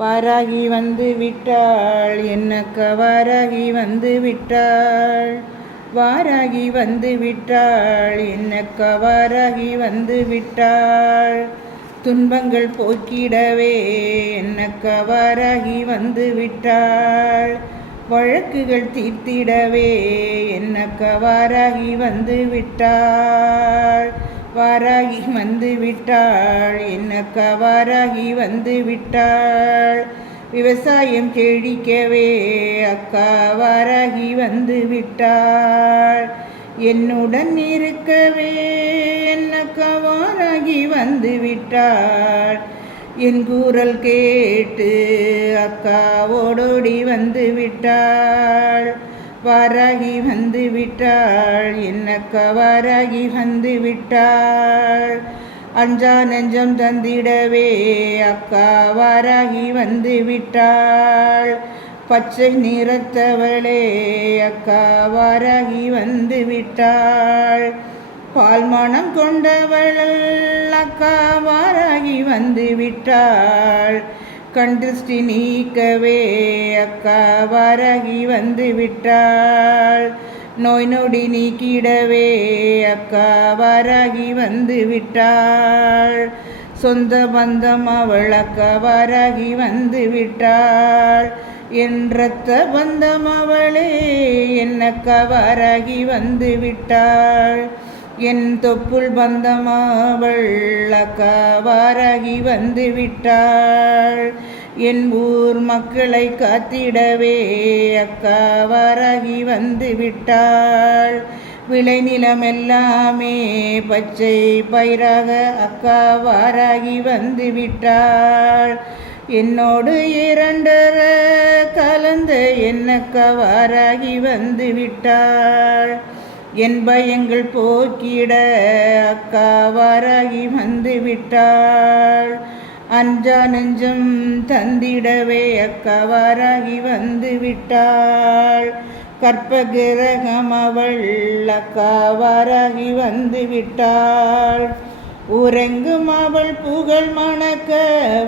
வாராகி வந்து விட்டாள் என்னக்கா வாராகி வந்து விட்டாள். வாராகி வந்து விட்டாள் என்னக்கா வாராகி வந்து விட்டாள். துன்பங்கள் போக்கிடவே என்னக்கா வாராகி வந்து விட்டாள். வழக்குகள் தீர்த்திடவே என்னக்கா வாராகி வந்து விட்டாள். வாராகி வந்து விட்டாள் என்னக்கா வாராகி வந்து விட்டாள். விவசாயம் செழிக்கவே அக்கா வாராகி வந்து விட்டாள். என்னுடன் இருக்கவே என்னக்கா வாராகி வந்து விட்டாள். என் குரல் கேட்டு அக்கா ஓடோடி வந்து விட்டாள். வாராகி வந்து விட்டாள் என்னக்கா வாராகி வந்து விட்டாள். அஞ்சா நெஞ்சம் தந்திடவே அக்கா வாராகி வந்து விட்டாள். பச்சை நிறத்தவளே அக்கா வாராகி வந்து விட்டாள். பால் மனம் கொண்டவள் அக்கா வாராகி வந்து விட்டாள். கண்டிருஷ்டி நீக்கவே அக்கா வாராகி வந்து விட்டாள். நோய் நொடி நீக்கிடவே அக்கா வாராகி வந்து விட்டாள். சொந்த பந்தம் அவள் அக்கா வாராகி வந்து விட்டாள். என் இரத்த பந்தம் அவளே என்னக்கா வாராகி வந்து விட்டாள். என் தொப்புள் பந்தம் அவள் அக்கா வாராகி வந்து விட்டாள். என் ஊர் மக்களை காத்திடவே அக்கா வாராகி வந்து விட்டாள். விளைநிலம் எல்லாமே பச்சை பயிராக அக்கா வாராகி வந்து விட்டாள். என்னோடு இரண்டர கலந்த என்னக்கா வாராகி வந்து விட்டாள். என் பயங்கள் போக்கிட அக்கா வாராகி வந்து விட்டாள். அஞ்சா நெஞ்சம் தந்திடவே அக்கா வாராகி வந்து விட்டாள். கற்பகிரகம் அவள் அக்கா வாராகி வந்து விட்டாள். ஊரெங்கும் அவள் புகழ் மணக்க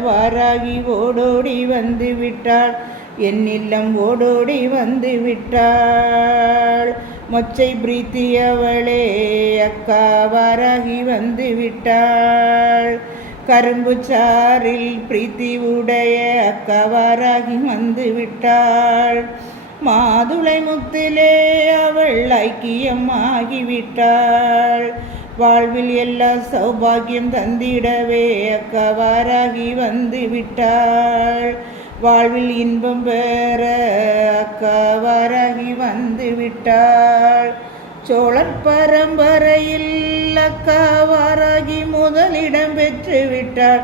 வாராகி ஓடோடி வந்து விட்டாள். என் இல்லம் ஓடோடி வந்து விட்டாள். மொச்சை பிரீத்தி அவளே அக்கா வாராகி வந்து விட்டாள். கரும்பு சாரில் பிரீத்தி உடைய அக்கா வாராகி வந்து விட்டாள். மாதுளை முத்திலே அவள் ஐக்கியமாகிவிட்டாள். வாழ்வில் எல்லா சௌபாகியம் தந்திடவே அக்கா வாராகி வந்து விட்டாள். வாழ்வில் இன்பம் பெற அக்கா வாராகி வந்து விட்டாள். சோழர் பரம்பரையில் அக்கா வாராகி முதலிடம் பெற்று விட்டாள்.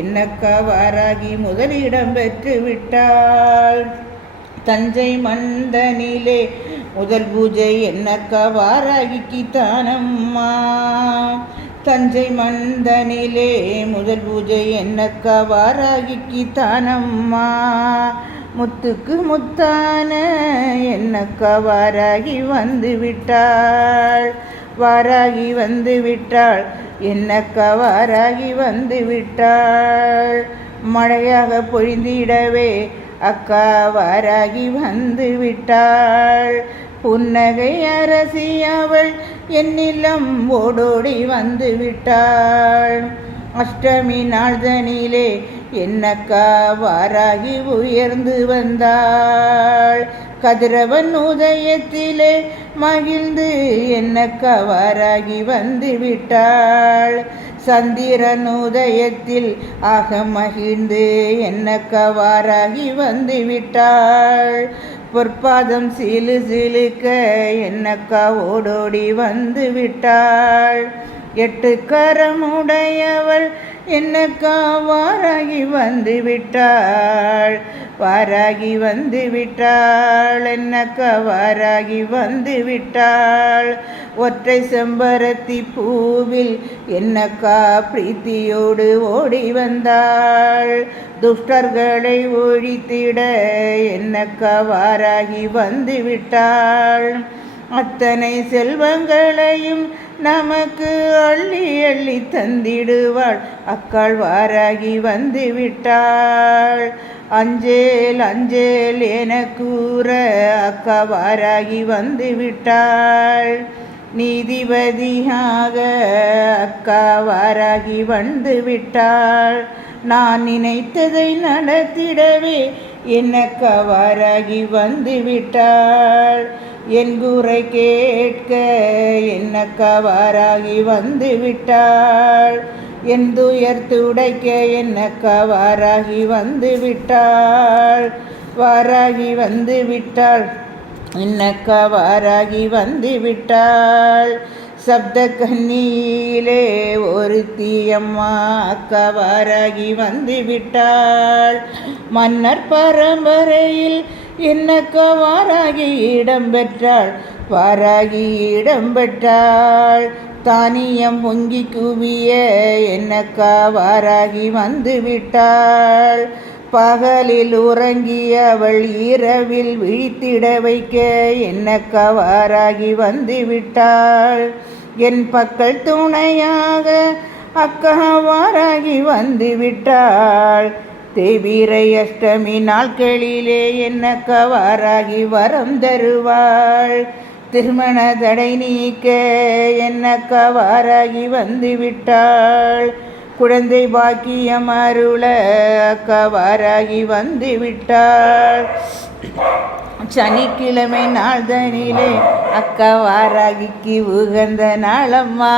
என்னக்கா வாராகி முதலிடம் பெற்று விட்டாள். தஞ்சை மந்தனிலே முதல் பூஜை என்னக்கா வாராகிக்கு தானம்மா. தஞ்சை மந்தனிலே முதல் பூஜை என்னக்கா வாராகிக்கு தானம்மா. முத்துக்கு முத்தான என்னக்கா வாராகி வந்து விட்டாள். வாராகி வந்து விட்டாள் என்னக்கா வாராகி வந்து விட்டாள். மழையாக பொழிந்திடவே அக்கா வாராகி வந்து விட்டாள். புன்னகை அரசி அவள் என்னிலம் ஓடோடி வந்து விட்டாள். அஷ்டமி நாள்தனிலே என்னக்கா வாராகி உயர்ந்து வந்தாள். கதிரவன் உதயத்திலே மகிழ்ந்து என்னக்கா வாராகி வந்து விட்டாள். சந்திரன் உதயத்தில் ஆக மகிழ்ந்து என்னக்கா வாராகி வந்து விட்டாள். பொற்பாதம் சிலு சிலுக்க என்னக்கா ஓடோடி வந்து விட்டாள். எட்டு கரமுடையவள் என்னக்கா வாராகி வந்து விட்டாள். வாராகி வந்து விட்டாள் என்னக்கா வாராகி வந்து விட்டாள். ஒற்றை செம்பருத்தி பூவில் என்னக்கா பிரீத்தியோடு ஓடி வந்தாள். துஷ்டர்களை ஒழித்திட என்னக்கா வாராகி வந்து விட்டாள். அத்தனை செல்வங்களையும் நமக்கு அள்ளி அள்ளி தந்திடுவாள். அக்காள் வாராகி வந்து விட்டாள். அஞ்சேல் அஞ்சேல் என கூற அக்கவாராகி வந்து விட்டாள். நீதிபதியாக அக்கவாராகி வந்து விட்டாள். நான் நினைத்ததை நடத்திடவே என்னக்கவாராகி வந்து விட்டாள். என் குறை கேட்க என்னக்கவாராகி வந்து விட்டாள். என் துயர் துடைக்க என்னக்கவாராகி வந்து விட்டாள். வாராகி வந்து விட்டாள், என்னக்கவாராகி வந்து விட்டாள். சப்த கன்னியிலே ஒரு தீயம்மா அக்கவாராகி வந்து விட்டாள். மன்னர் பரம்பரையில் என்னக்கவாராகி இடம் பெற்றாள். வாராகி இடம் பெற்றாள். தானியம் பொங்கி குவிய என்னக்கவாராகி வந்து விட்டாள். பகலில் உறங்கிய அவள் இரவில் விழித்திட வைக்க என்னக்கவாராகி வந்து விட்டாள். என் பக்கல் துணையாக அக்கவாராகி வந்து விட்டாள். தேவிரை அஷ்டமி நாட்களிலே என்னக்கவாராகி வரம் தருவாள். திருமண தடை நீக்க என்னக்கவாராகி வந்து விட்டாள். குழந்தை பாக்கியம் அருள அக்கவாராகி வந்து விட்டாள். சனிக்கிழமை நாள்தனிலே அக்கவாராகிக்கு உகந்த நாளம்மா.